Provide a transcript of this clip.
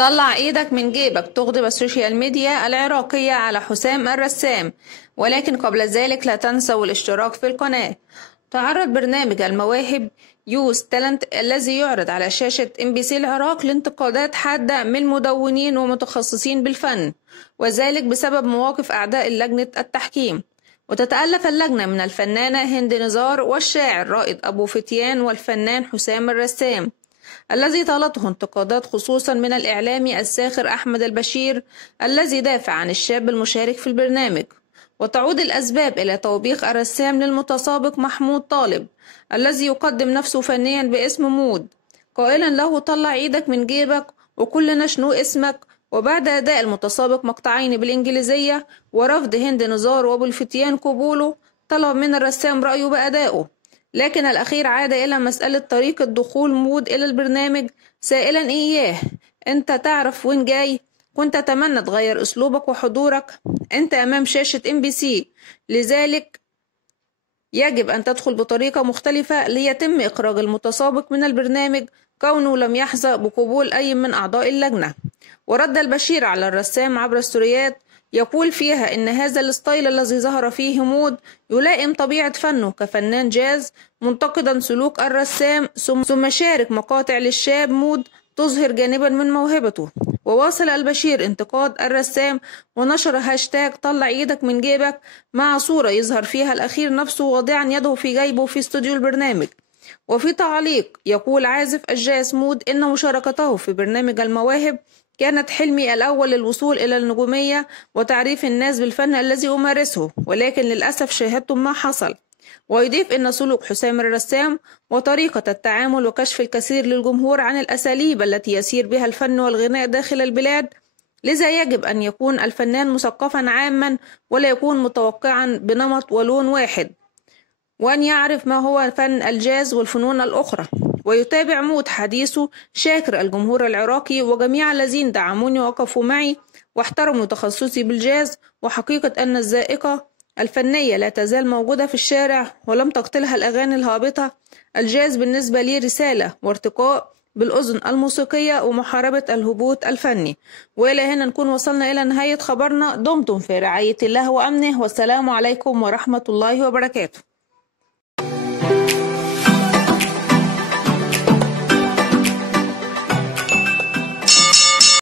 طلع ايدك من جيبك تغضب السوشيال ميديا العراقية على حسام الرسام، ولكن قبل ذلك لا تنسوا الاشتراك في القناة. تعرض برنامج المواهب يوز تالنت الذي يعرض على شاشة MBC العراق لانتقادات حادة من مدونين ومتخصصين بالفن، وذلك بسبب مواقف أعداء لجنة التحكيم. وتتألف اللجنة من الفنانة هند نزار والشاعر رائد أبو فتيان والفنان حسام الرسام، الذي طالته انتقادات خصوصا من الإعلامي الساخر أحمد البشير الذي دافع عن الشاب المشارك في البرنامج. وتعود الأسباب إلى توبيخ الرسام للمتسابق محمود طالب الذي يقدم نفسه فنيا باسم مود، قائلا له طلع ايدك من جيبك وكلنا شنو اسمك. وبعد أداء المتسابق مقطعين بالإنجليزية ورفض هند نزار وأبو الفتيان قبوله، طلب من الرسام رأيه بأدائه، لكن الأخير عاد إلى مسألة طريقة دخول مود إلى البرنامج، سائلا إياه: أنت تعرف وين جاي؟ كنت أتمنى تغير أسلوبك وحضورك، أنت أمام شاشة MBC، لذلك يجب أن تدخل بطريقة مختلفة ليتم إخراج المتسابق من البرنامج كونه لم يحظى بقبول أي من أعضاء اللجنة. ورد البشير على الرسام عبر الستوريات يقول فيها إن هذا الستايل الذي ظهر فيه مود يلائم طبيعة فنه كفنان جاز، منتقدا سلوك الرسام، ثم شارك مقاطع للشاب مود تظهر جانبا من موهبته. وواصل البشير انتقاد الرسام ونشر هاشتاج طلع ايدك من جيبك مع صورة يظهر فيها الأخير نفسه واضعا يده في جيبه في استوديو البرنامج. وفي تعليق يقول عازف الجاز مود إن مشاركته في برنامج المواهب كانت حلمي الأول للوصول إلى النجومية وتعريف الناس بالفن الذي أمارسه، ولكن للأسف شاهدتم ما حصل. ويضيف إن سلوك حسام الرسام وطريقة التعامل وكشف الكثير للجمهور عن الأساليب التي يسير بها الفن والغناء داخل البلاد، لذا يجب أن يكون الفنان مثقفا عاما ولا يكون متوقعا بنمط ولون واحد، وأن يعرف ما هو فن الجاز والفنون الأخرى. ويتابع مود حديثه شاكر الجمهور العراقي وجميع الذين دعموني ووقفوا معي واحترموا تخصصي بالجاز، وحقيقة أن الذائقة الفنية لا تزال موجودة في الشارع ولم تقتلها الأغاني الهابطة. الجاز بالنسبة لي رسالة وارتقاء بالأذن الموسيقية ومحاربة الهبوط الفني. وإلى هنا نكون وصلنا إلى نهاية خبرنا. دمتم في رعاية الله وأمنه، والسلام عليكم ورحمة الله وبركاته.